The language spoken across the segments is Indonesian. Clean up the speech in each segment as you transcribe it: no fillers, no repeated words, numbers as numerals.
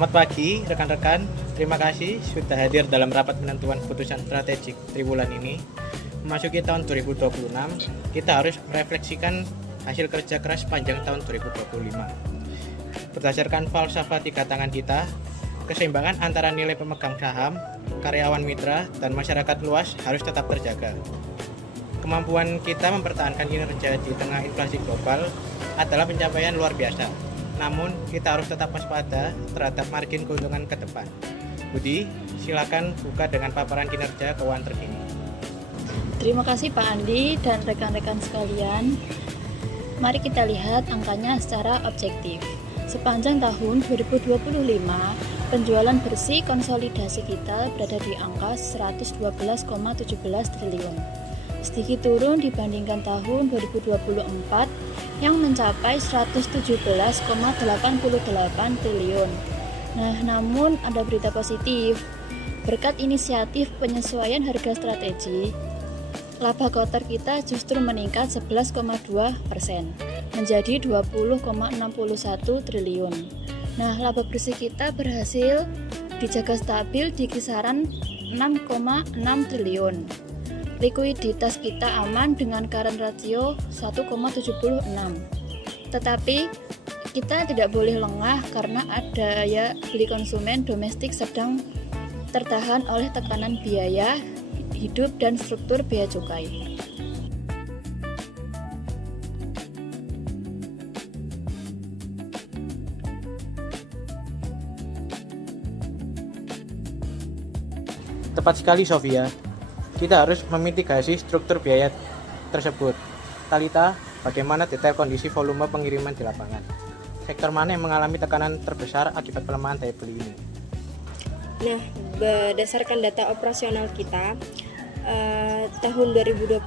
Selamat pagi rekan-rekan, terima kasih sudah hadir dalam rapat penentuan keputusan strategik triwulan ini. Memasuki tahun 2026, kita harus merefleksikan hasil kerja keras sepanjang tahun 2025. Berdasarkan falsafah 3 tangan kita, keseimbangan antara nilai pemegang saham, karyawan mitra, dan masyarakat luas harus tetap terjaga. Kemampuan kita mempertahankan kinerja di tengah inflasi global adalah pencapaian luar biasa. Namun, kita harus tetap waspada terhadap margin keuntungan ke depan. Budi, silakan buka dengan paparan kinerja keuangan terkini. Terima kasih Pak Andi dan rekan-rekan sekalian. Mari kita lihat angkanya secara objektif. Sepanjang tahun 2025, penjualan bersih konsolidasi kita berada di angka 112,17 triliun. Sedikit turun dibandingkan tahun 2024 yang mencapai 117,88 triliun. Namun ada berita positif. Berkat inisiatif penyesuaian harga strategi, laba kotor kita justru meningkat 11,2% menjadi 20,61 triliun. Laba bersih kita berhasil dijaga stabil di kisaran 6,6 triliun. Likuiditas kita aman dengan current ratio 1,76. Tetapi kita tidak boleh lengah karena daya beli konsumen domestik sedang tertahan oleh tekanan biaya hidup dan struktur bea cukai. Tepat sekali Sofia, kita harus memitigasi struktur biaya tersebut. Talita, bagaimana detail kondisi volume pengiriman di lapangan? Sektor mana yang mengalami tekanan terbesar akibat pelemahan daya beli ini? Berdasarkan data operasional kita, tahun 2025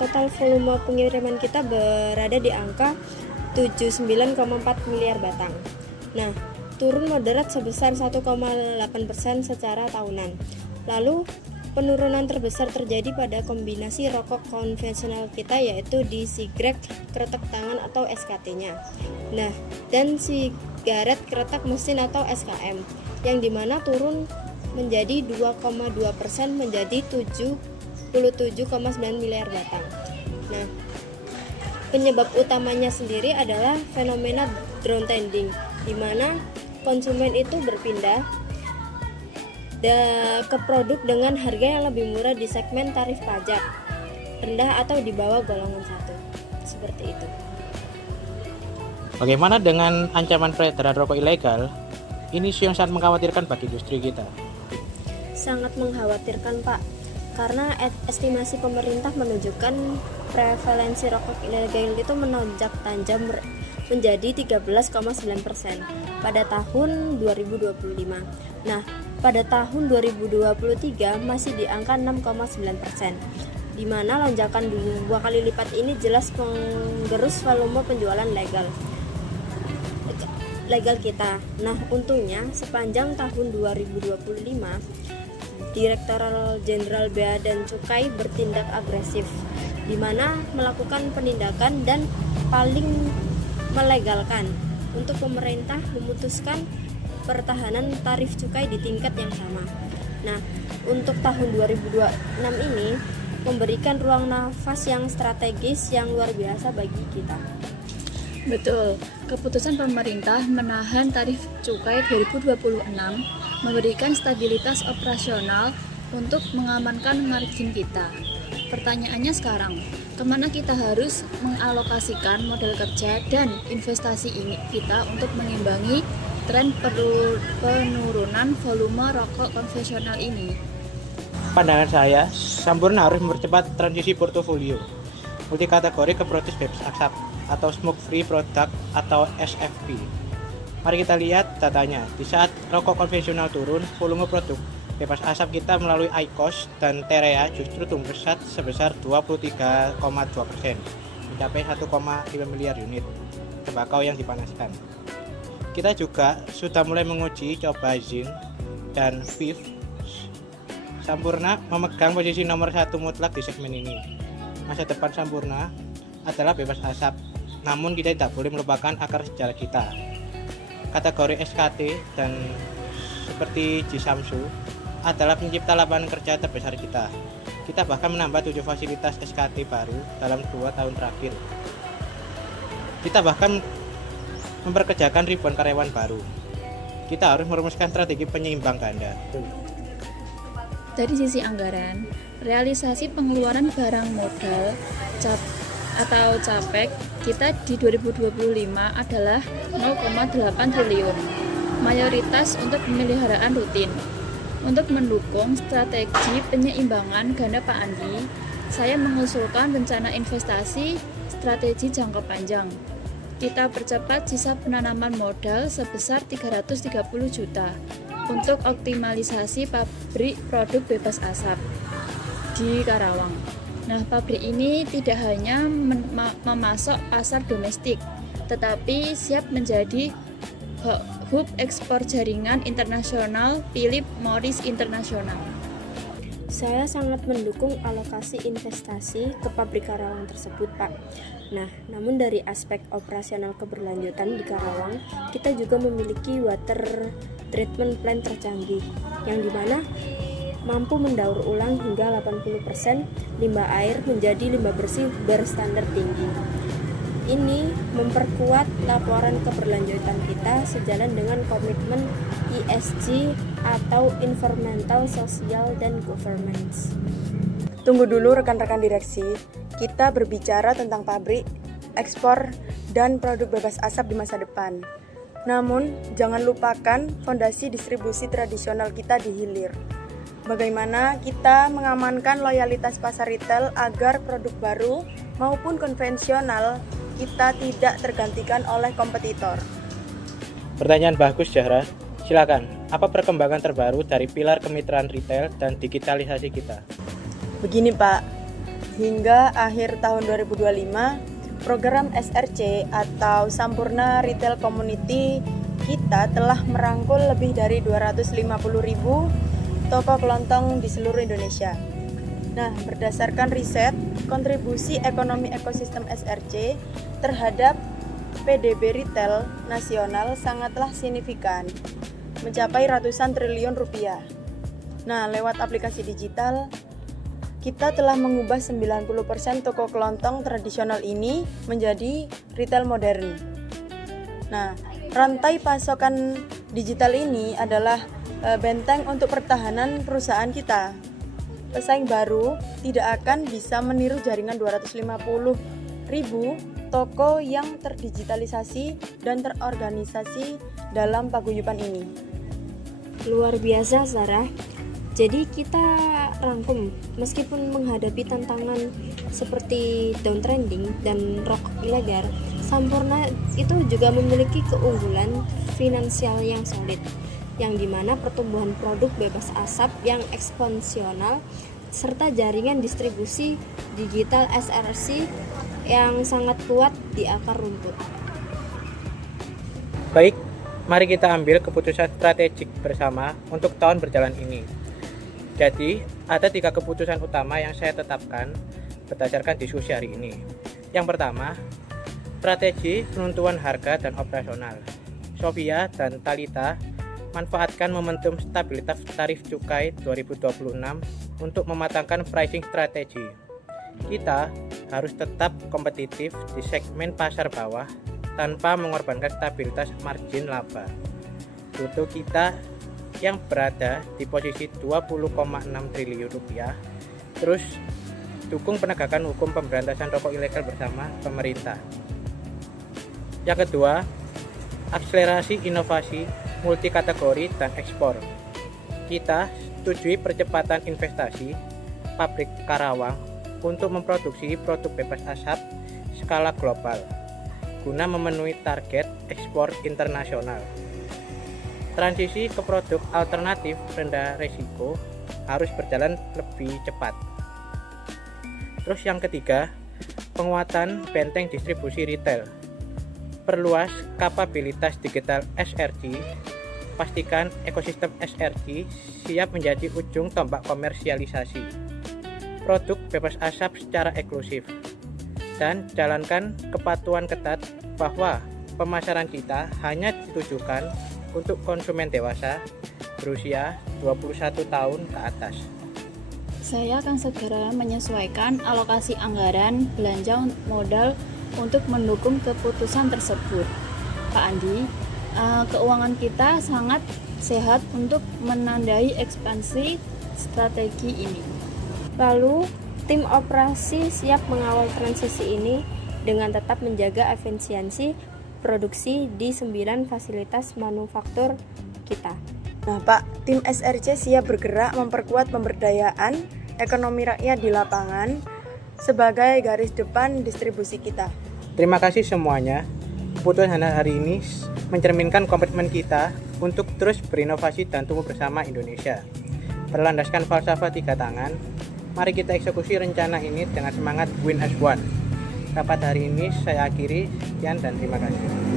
total volume pengiriman kita berada di angka 79,4 miliar batang. Turun moderat sebesar 1,8% secara tahunan. Lalu penurunan terbesar terjadi pada kombinasi rokok konvensional kita, yaitu di sigarette kretek tangan atau SKT-nya. Dan sigaret kretek mesin atau SKM, yang dimana turun menjadi 2,2% menjadi 77,9 miliar batang. Penyebab utamanya sendiri adalah fenomena downtrading, di mana konsumen itu berpindah ke produk dengan harga yang lebih murah di segmen tarif pajak rendah atau di bawah golongan 1. Seperti itu. Bagaimana dengan ancaman peredaran rokok ilegal? Ini isu yang sangat mengkhawatirkan bagi industri kita. Sangat mengkhawatirkan, Pak, karena estimasi pemerintah menunjukkan prevalensi rokok ilegal itu menonjak tajam menjadi 13,9% pada tahun 2025. Pada tahun 2023 masih di angka 6,9%, di mana lonjakan 2 kali lipat ini jelas menggerus volume penjualan legal kita. Untungnya sepanjang tahun 2025 Direktorat Jenderal Bea dan Cukai bertindak agresif, di mana melakukan penindakan dan paling melegalkan untuk pemerintah memutuskan pertahanan tarif cukai di tingkat yang sama. Untuk tahun 2026 ini memberikan ruang nafas yang strategis yang luar biasa bagi kita. Betul, keputusan pemerintah menahan tarif cukai 2026 memberikan stabilitas operasional untuk mengamankan margin kita. Pertanyaannya sekarang, kemana kita harus mengalokasikan modal kerja dan investasi ini kita untuk mengimbangi tren penurunan volume rokok konvensional ini? Pandangan saya, Sampurna harus mempercepat transisi portofolio multi kategori ke produk bebas asap atau smoke free product atau SFP. Mari kita lihat datanya. Di saat rokok konvensional turun, volume produk bebas asap kita melalui IQOS dan TEREA justru tumbuh pesat sebesar 23,2%, mencapai 1,5 miliar unit tembakau yang dipanaskan. Kita juga sudah mulai menguji coba ZYN dan VEEV. Sampurna memegang posisi nomor 1 mutlak di segmen ini. Masa depan Sampurna adalah bebas asap, namun kita tidak boleh melupakan akar sejarah kita. kategori SKT dan seperti Jisamsu adalah pencipta lapangan kerja terbesar kita. Kita bahkan menambah 7 fasilitas SKT baru dalam 2 tahun terakhir. Kita bahkan memperkerjakan ribuan karyawan baru. Kita harus merumuskan strategi penyeimbang ganda. Dari sisi anggaran, realisasi pengeluaran barang modal atau CAPEX kita di 2025 adalah 0,8 triliun. Mayoritas untuk pemeliharaan rutin. Untuk mendukung strategi penyeimbangan ganda Pak Andi, saya mengusulkan rencana investasi strategi jangka panjang. Kita percepat sisa penanaman modal sebesar 330 juta untuk optimalisasi pabrik produk bebas asap di Karawang. Nah, pabrik ini tidak hanya memasok pasar domestik, tetapi siap menjadi hub ekspor jaringan internasional Philip Morris International. Saya sangat mendukung alokasi investasi ke pabrik Karawang tersebut, Pak. Nah, namun dari aspek operasional keberlanjutan di Karawang, kita juga memiliki water treatment plant tercanggih, yang dimana mampu mendaur ulang hingga 80% limbah air menjadi limbah bersih berstandar tinggi. Ini memperkuat laporan keberlanjutan kita sejalan dengan komitmen ESG atau Environmental, Social, dan Governance. Tunggu dulu rekan-rekan direksi, kita berbicara tentang pabrik, ekspor, dan produk bebas asap di masa depan. Namun, jangan lupakan fondasi distribusi tradisional kita di hilir. Bagaimana kita mengamankan loyalitas pasar retail agar produk baru maupun konvensional kita tidak tergantikan oleh kompetitor. Pertanyaan bagus, Zahra. Silakan, apa perkembangan terbaru dari pilar kemitraan retail dan digitalisasi kita? Begini Pak, hingga akhir tahun 2025, program SRC atau Sampurna Retail Community kita telah merangkul lebih dari 250.000 toko kelontong di seluruh Indonesia. Nah, berdasarkan riset, kontribusi ekonomi ekosistem SRC terhadap PDB retail nasional sangatlah signifikan, mencapai ratusan triliun rupiah. Nah, lewat aplikasi digital, kita telah mengubah 90% toko kelontong tradisional ini menjadi retail modern. Nah, rantai pasokan digital ini adalah benteng untuk pertahanan perusahaan kita. Pesaing baru tidak akan bisa meniru jaringan 250.000 toko yang terdigitalisasi dan terorganisasi dalam paguyuban ini. Luar biasa, Sarah. Jadi kita rangkum, meskipun menghadapi tantangan seperti downtrending dan rokok ilegal, Sampurna itu juga memiliki keunggulan finansial yang solid, yang dimana pertumbuhan produk bebas asap yang eksponensial serta jaringan distribusi digital SRC yang sangat kuat di akar rumput. Baik, mari kita ambil keputusan strategik bersama untuk tahun berjalan ini. Jadi, ada 3 keputusan utama yang saya tetapkan berdasarkan diskusi hari ini. Yang pertama, strategi penentuan harga dan operasional. Sofia dan Talita manfaatkan momentum stabilitas tarif cukai 2026 untuk mematangkan pricing strategi. Kita harus tetap kompetitif di segmen pasar bawah tanpa mengorbankan stabilitas margin laba. Butuh kita yang berada di posisi 20,6 triliun rupiah. Terus dukung penegakan hukum pemberantasan rokok ilegal bersama pemerintah. Yang kedua, akselerasi inovasi multi kategori dan ekspor. Kita setujui percepatan investasi pabrik Karawang untuk memproduksi produk bebas asap skala global guna memenuhi target ekspor internasional. Transisi ke produk alternatif rendah risiko harus berjalan lebih cepat. Terus yang ketiga, penguatan benteng distribusi retail. Perluas kapabilitas digital SRC, pastikan ekosistem SRC siap menjadi ujung tombak komersialisasi produk bebas asap secara eksklusif, dan jalankan kepatuhan ketat bahwa pemasaran kita hanya ditujukan untuk konsumen dewasa berusia 21 tahun ke atas. Saya akan segera menyesuaikan alokasi anggaran belanja modal untuk mendukung keputusan tersebut. Pak Andi, keuangan kita sangat sehat untuk menandai ekspansi strategi ini. Lalu, tim operasi siap mengawal transisi ini dengan tetap menjaga efisiensi produksi di 9 fasilitas manufaktur kita. Nah Pak, tim SRC siap bergerak memperkuat pemberdayaan ekonomi rakyat di lapangan sebagai garis depan distribusi kita. Terima kasih semuanya. Keputusan hari ini mencerminkan komitmen kita untuk terus berinovasi dan tumbuh bersama Indonesia. Berlandaskan falsafah 3 tangan, mari kita eksekusi rencana ini dengan semangat win as one. Rapat hari ini saya akhiri, sekian dan terima kasih.